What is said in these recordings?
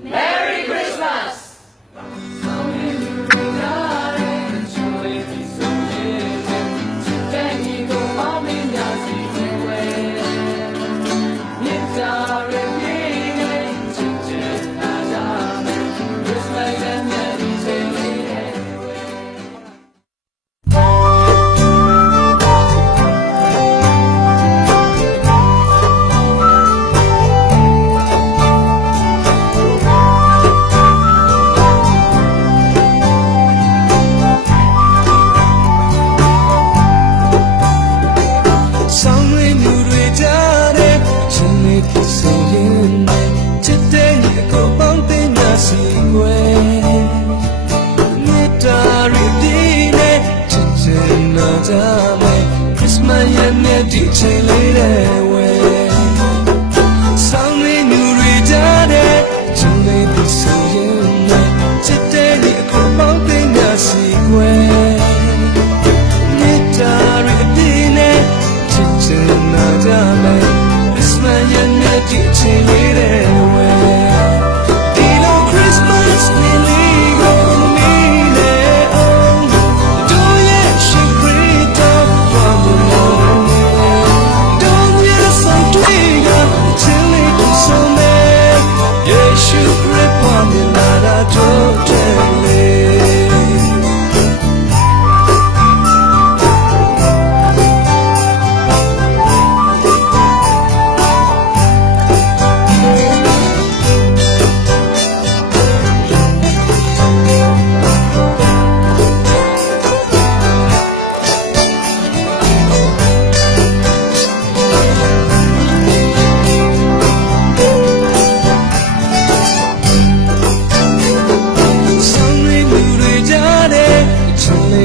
Amen. Mm -hmm. mm -hmm. ြမယ် Christmas ရဲ့နေ့ဒီချိန်လေးတွေဝယ်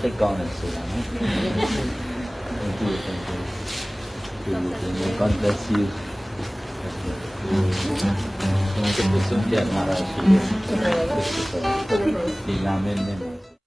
Take garments to them. Thank you, thank you. God bless you. Thank you. Thank you. Thank you. Thank you.